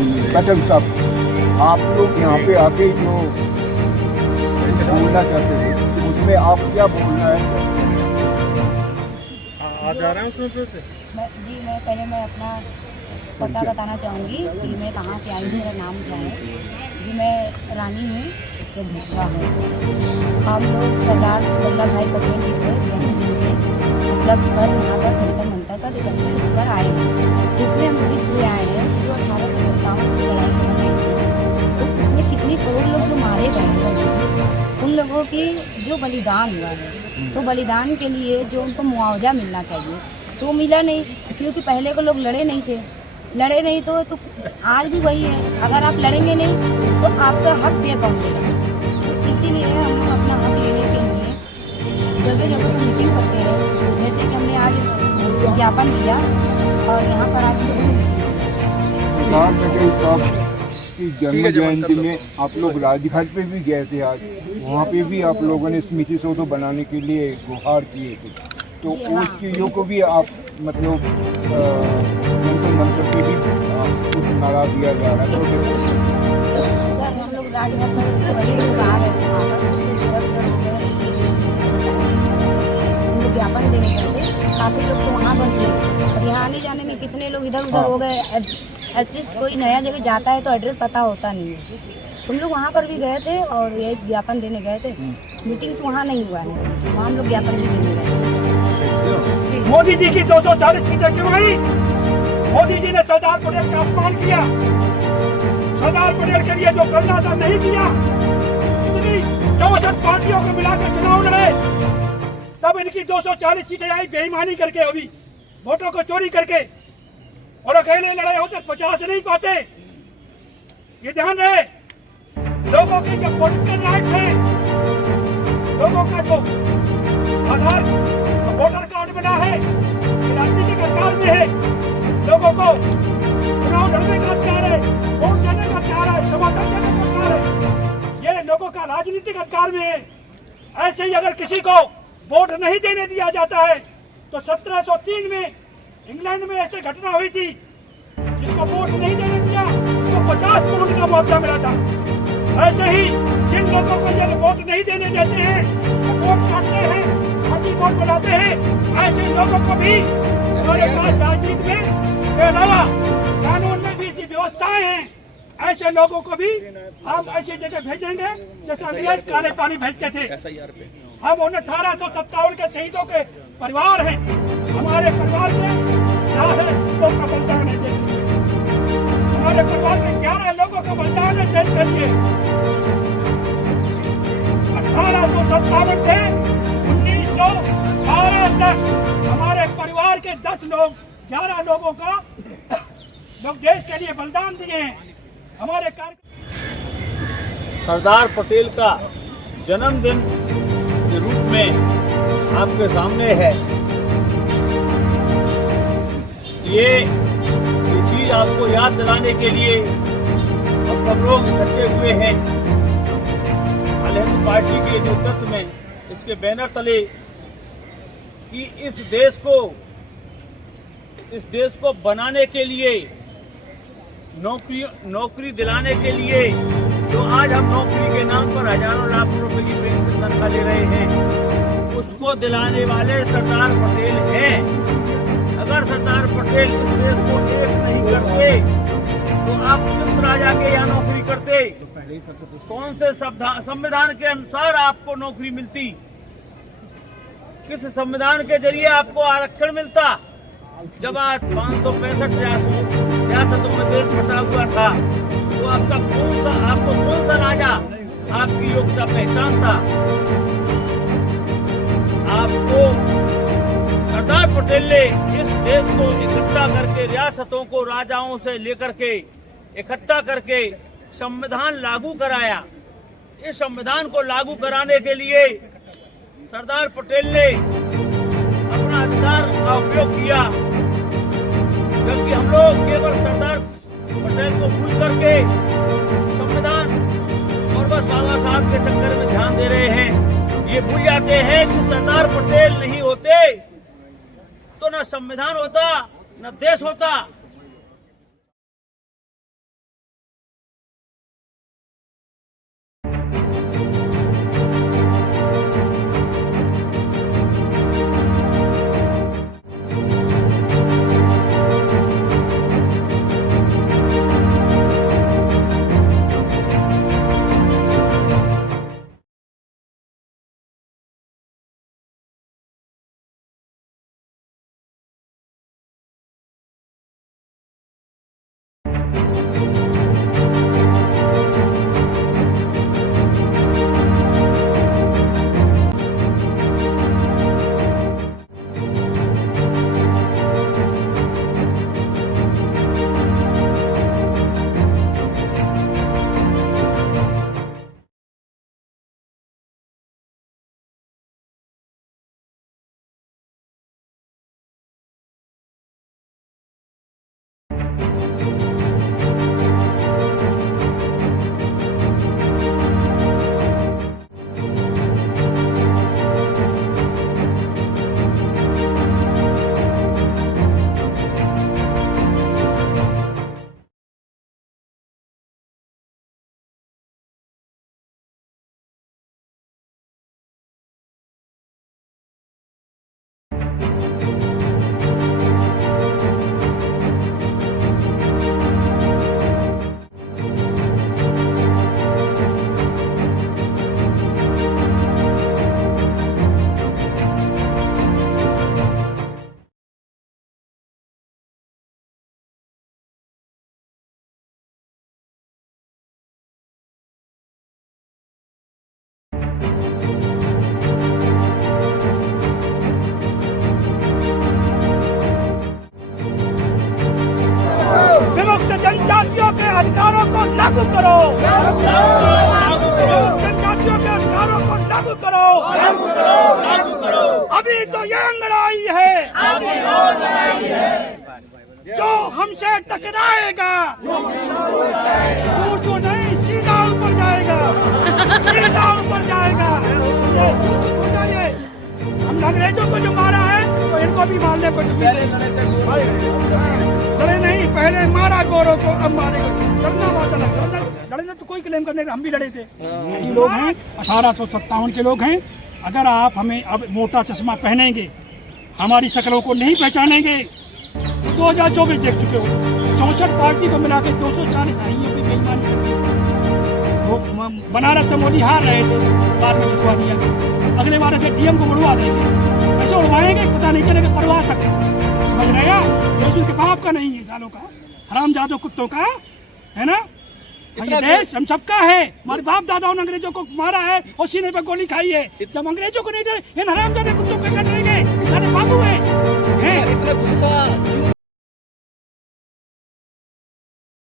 पटेल साहब, आप लोग यहाँ पे आके जो बोलना चाहते थे तो उसमें आप क्या बोलना है? आ जा रहे हैं उसमें फिर से। मैं पहले अपना पता बताना चाहूँगी कि मैं कहाँ से आई हूँ, मेरा नाम क्या है। जी मैं रानी हूँ, स्टेट भिक्षा हूँ। हम लोग सरदार वल्लभ भाई पटेल जी के जन्मदिन के उपलक्ष्य पर यहाँ पर जंतर मंतर पर इकट्ठे होकर आए हैं। इसमें हम लोग इसलिए आए हैं कि जो 1857 की लड़ाई लड़ी गई थी, तो इसमें कितने करोड़ लोग जो मारे गए हैं, उन लोगों की जो बलिदान हुआ है, तो बलिदान के लिए जो उनको मुआवजा मिलना चाहिए तो मिला नहीं, क्योंकि पहले को लोग लड़े नहीं तो आज भी वही है। अगर आप लड़ेंगे नहीं तो आपका हक दे कौन देगा? तो इसीलिए हम लोग अपना हक लेने के लिए जगह जगह पर मीटिंग करते हैं। जैसे कि हमने आज ज्ञापन दिया और यहाँ पर आज सरदार पटेल साहब की जन्म जयंती में आप लोग राजघाट पे भी गए थे आज, वहाँ पे भी आप लोगों ने स्मृति सौध बनाने के लिए गुहार किए थे, तो उस चीज़ों को भी आप मतलब जंतर मंतर पे भी कुछ नारा दिया जा रहा है। सर हम लोग राजघाट पर बड़े लोग आ रहे थे, वहाँ पर उनको ज्ञापन देने गए थे। काफ़ी लोग तो वहाँ पर थे और यहाँ आने जाने में कितने लोग इधर उधर हो गए। एटलीस्ट कोई नया जगह जाता है तो एड्रेस पता होता नहीं है। हम लोग वहाँ पर भी गए थे और ये ज्ञापन देने गए थे। मीटिंग तो वहाँ नहीं हुआ है, वहाँ हम लोग ज्ञापन भी देने गए थे। मोदी जी की 240 सीटें क्यों आई? मोदी जी ने सरदार पटेल का अपमान किया, सरदार पटेल के लिए जो करना था नहीं किया। इतनी 64 पार्टियों को मिलाकर चुनाव लड़े, तब इनकी 240 सीटें आई बेईमानी करके, अभी वोटों को चोरी करके, और अकेले लड़े होते 50 नहीं पाते। ये ध्यान रहे, लोगों के जो पॉलिटिकल राइट है, लोगों का जो आधार वोटर कार्ड बना है, राजनीतिक अधिकार में है, लोगों को चुनाव लड़ने का अधिकार है, वोट देने का अधिकार है, समर्थन देने का अधिकार है, ये लोगों का राजनीतिक अधिकार में है। ऐसे ही अगर किसी को वोट नहीं देने दिया जाता है तो 1703 में इंग्लैंड में ऐसी घटना हुई थी, जिसको वोट नहीं देने दिया तो 50 पाउंड का मुआवजा मिला था। ऐसे ही जिन लोगों को ये वोट नहीं देने देते हैं, वोट काटते हैं, फर्जी वोट बनाते हैं, ऐसे लोगों को भी हमारे पास राजनीति में के अलावा कानून में भी ऐसी व्यवस्थाएं हैं। ऐसे लोगों को भी हम ऐसी जगह भेजेंगे जैसे अंग्रेज काले पानी भेजते थे। हम उन 1857 के शहीदों के परिवार हैं, हमारे परिवार के 11 लोगों का बलिदान है देश के लिए, हमारे परिवार के 11 लोगों का बलिदान है देश के लिए। 1857 से 1912 तक हमारे परिवार के 10 लोग 11 लोगों का लोग देश के लिए बलिदान दिए हैं। हमारे सरदार पटेल का जन्मदिन के रूप में आपके सामने है। ये चीज आपको याद दिलाने के लिए हम सब लोग इकट्ठे हुए हैं। अल हिंद पार्टी के नेतृत्व में इसके बैनर तले कि इस देश को बनाने के लिए, नौकरी दिलाने के लिए, जो आज हम नौकरी के नाम पर हजारों लाखों रुपए की पेंशन तनख्वाह ले रहे हैं, उसको दिलाने वाले सरदार पटेल हैं। अगर सरदार पटेल इस देश को एक नहीं करते तो आप किस राजा के यहाँ नौकरी करते? कौन से संविधान के अनुसार आपको नौकरी मिलती? किस संविधान के जरिए आपको आरक्षण मिलता? जब आज 565 रियासतों में देश बटा हुआ था, तो आपको कौन सा राजा आपकी योग्यता पहचानता? आपको सरदार पटेल ने इस देश को इकट्ठा करके, रियासतों को राजाओं से लेकर के इकट्ठा करके संविधान लागू कराया। इस संविधान को लागू कराने के लिए सरदार पटेल ने अपना अधिकार का उपयोग किया, जबकि हम लोग केवल सरदार पटेल को भूल करके संविधान और बस बाबा साहब के चक्कर में ध्यान दे रहे हैं। ये भूल जाते हैं कि सरदार पटेल नहीं होते तो न संविधान होता, न देश होता। अधिकारों को लागू करो, जनजातियों के अधिकारों को लागू करो। अभी तो ये लड़ाई है, जो हमसे टकराएगा झूठ नहीं, सीधा ऊपर जाएगा, सीधा ऊपर जाएगा। ये हम अंग्रेजों को जो मारा है तो इनको भी मारने पर लड़े नहीं, पहले मारा गोरों को, अब मारेगा। लड़ना बात अलग, लड़ने तो कोई क्लेम करने, हम भी लड़े थे। ये लोग हैं 1857 के लोग हैं। अगर आप हमें अब मोटा चश्मा पहनेंगे, हमारी शक्लों को नहीं पहचानेंगे, 2024 देख चुके हो, 64 पार्टी को मिला के 240 आई है बेईमानी। वो बनारस से मोदी हार रहे थे, बाद में जितवा दिया, अगले बार से डीएम को उड़वा देंगे, ऐसे उड़वाएंगे पता नहीं चलेगा परवाह तक। समझ रहे हैं? देश उनके बाप का नहीं है, सालों का, हरामजादों कुत्तों का है ना। ये देश हम सबका है। हमारे बाप दादाओं ने अंग्रेजों को मारा है और सीने पे गोली खाई है। जब अंग्रेजों को नहीं डरे, इन हरामजादे कुत्तों पे डरेंगे, सारे बाबू हैं। इतना गुस्सा